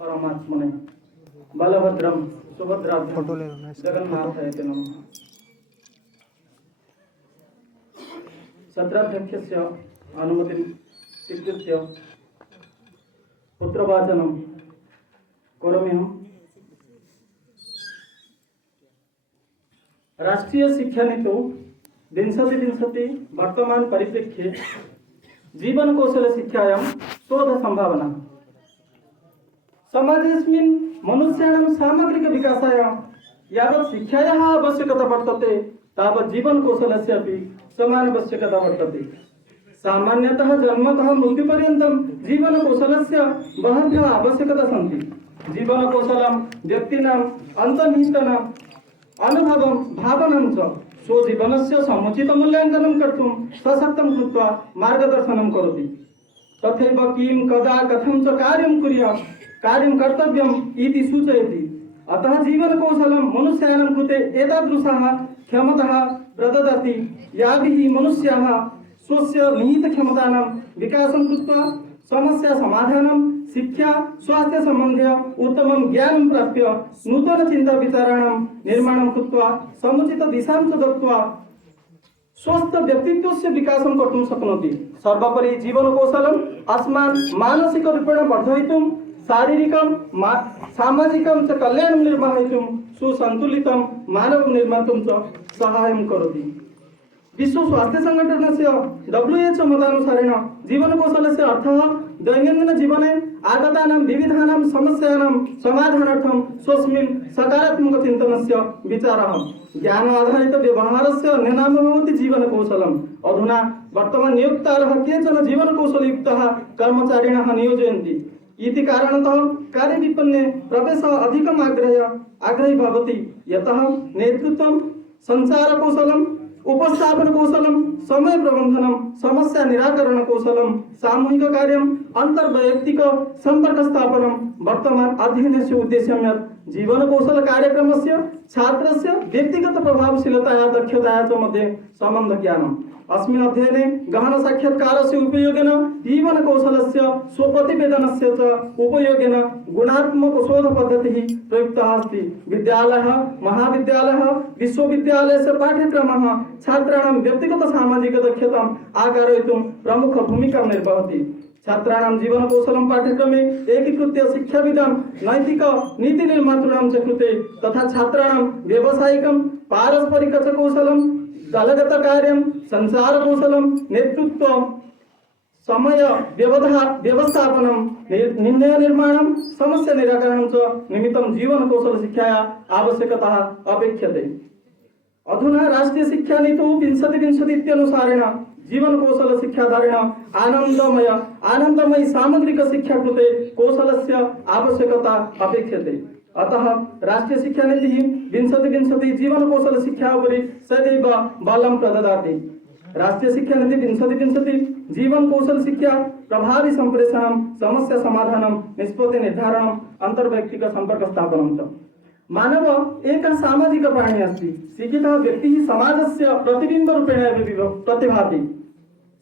परमात्मने बलभद्रम सुभद्राभ्यां जगन्नाथाय नमः। सत्राध्यक्षस्य अनुमतिं स्वीकृत्य पुत्रवाचनं करोम्यहम्। राष्ट्रीय शिक्षा नीतौ 2020 वर्तमान परिप्रेक्ष्ये जीवन कौशल शिक्षायां शोध संभावना समाजेस्मिन् मनुष्याणां सामग्रिक विकासाय यावत् शिक्षायाः आवश्यकता वर्तते तावत् जीवन कौशलस्य अपि समान आवश्यकता वर्तते। सामान्यतः जन्मतः मृत्युपर्यन्तं जीवन कौशलस्य बहवः आवश्यकता सन्ति। जीवन कौशलं व्यक्तीनाम् अन्तर्निहितानाम् अनुभवं भावनां च स्वजीवनस्य समुचित मूल्याङ्कनं कर्तुं सशक्तं कृत्वा मार्गदर्शनं करोति। तथैव किं कदा कथं च कार्यं कर्तव्यम् इति सूचयति। अतः जीवन कौशलं मनुष्याणां कृते एतादृशाः क्षमताः प्रददाति याभिः मनुष्याः स्वस्य निहितक्षमतानां विकासं कृत्वा समस्या समाधानं शिक्षा स्वास्थ्य सम्बन्ध्य उत्तमं ज्ञानं प्राप्य नूतन चिन्ता विचाराणां निर्माणं कृत्वा समुचित दिशां च दत्त्वा स्वस्थ व्यक्तित्वस्य विकासं कर्तुं शक्नोति। सर्वोपरि जीवन कौशलम् अस्मान् मानसिकरूपेण वर्धयितुं शारीरिकं सामाजिकं च कल्याणं निर्वहयितुं सुसन्तुलितं मानवं निर्मातुं च सहायं करोति। विश्व स्वास्थ्य संघटनस्य WHO मतानुसारेण जीवन कौशलस्य अर्थः दैनन्दिन जीवने आगतानां विविधानां समस्यानां समाधानार्थं स्वस्मिन् सकारात्मक चिन्तनस्य विचारः ज्ञान आधारित व्यवहारस्य निर्नाम भवति जीवन कौशलम्। अधुना वर्तमान नियोक्तारः केचन जीवन कौशलयुक्ताः कर्मचारिणः नियोजयन्ति इति कारणतः कार्यविपन्ने प्रवेशः अधिकम् आग्रही भवति। यतः नेतृत्वं संचार कौशलम् उपस्थापन कौशलम समय प्रबंधनम समस्या निराकरण कौशलम सामूहिक कार्यम अंतर्वैयक्तिक संपर्क स्थापनम वर्तमान अध्ययनस्य उद्देश्यं यत् जीवन कौशल कार्यक्रमस्य छात्रस्य व्यक्तिगत प्रभावशीलताया दक्षताया च मध्ये संबंध ज्ञानम्। अस्मिन् अध्ययने गहन साक्षात्कारस्य उपयोगेन जीवन कौशलस्य स्वप्रतिवेदनस्य च उपयोगेन गुणात्मक शोध पद्धतिः प्रयुक्तः अस्ति। विद्यालयः महाविद्यालयः विश्वविद्यालयस्य पाठ्यक्रमः छात्राणां व्यक्तिगत सामाजिक दक्षताम् आकारयितुं प्रमुख भूमिकां निर्वहति। छात्राणां जीवन कौशलं पाठ्यक्रमे एकीकृत्य शिक्षाविदां नैतिक नीति निर्मातॄणां च कृते तथा छात्राणां व्यावसायिकं पारस्परिक च कौशलं दलगत कार्यं संसार कौशलं नेतृत्व समय व्यवस्थापनं निर्णय निर्माणं समस्या निराकरणं च निमित्तं जीवन कौशल शिक्षाया आवश्यकता अपेक्षते। अधुना राष्ट्रीय शिक्षा नीतौ 2020 इत्यनुसारेण जीवन कौशल शिक्षाधारेण आनंदमयी सामग्रिक शिक्षा कृते कौशलस्य आवश्यकता अपेक्षते। अतः राष्ट्रीय शिक्षा नीतिः 2020 जीवन कौशल शिक्षा उपरि सदैव बलं प्रददाति। राष्ट्रीय शिक्षा नीति 2020 जीवन कौशल शिक्षा प्रभावी संप्रेषणं समस्या समाधानं निष्पत्ति निर्धारणं अंतर्वैयक्तिक संपर्क स्थापनं च। मानव एकः सामाजिक प्राणी अस्ति। शिक्षितः व्यक्तिः समाजस्य प्रतिबिम्बरूपेण एव प्रतिभाति।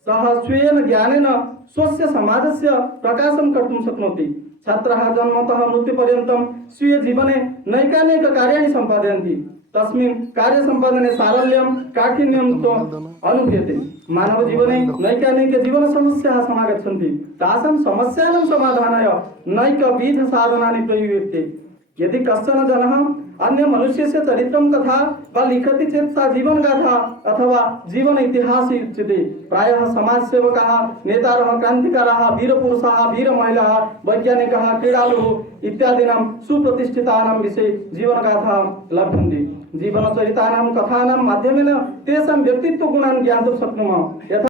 सः स्वेन ज्ञानेन स्वस्य समाजस्य प्रकाशं कर्तुं शक्नोति। छात्रः जन्मतः मृत्युपर्यन्तं स्वीय जीवने नैकानेक कार्याणि सम्पादयन्ति। तस्मिन् कार्यसम्पादने सारल्यं काठिन्यं च अनुभूयते। मानव जीवने नैकानेक जीवन समस्याः समागच्छन्ति। तासां समस्यानां समाधानाय नैकविध साधनानि प्रयुज्यन्ते। यदि कश्चन जनः अन्य मनुष्यस्य चरित्रं कथा वा लिखति चेत् सा जीवन गाथा अथवा जीवन इतिहास उच्यते। प्रायः समाजसेवकाः नेतारः क्रान्तिकाराः वीरपुरुषाः वीरमहिलाः वैज्ञानिकाः क्रीडालुः इत्यादीनां सुप्रतिष्ठितानां विषये जीवनगाथा लभ्यन्ते। जीवनचरितानां कथानां माध्यमेन तेषां व्यक्तित्वगुणान् ज्ञातुं शक्नुमः। यथा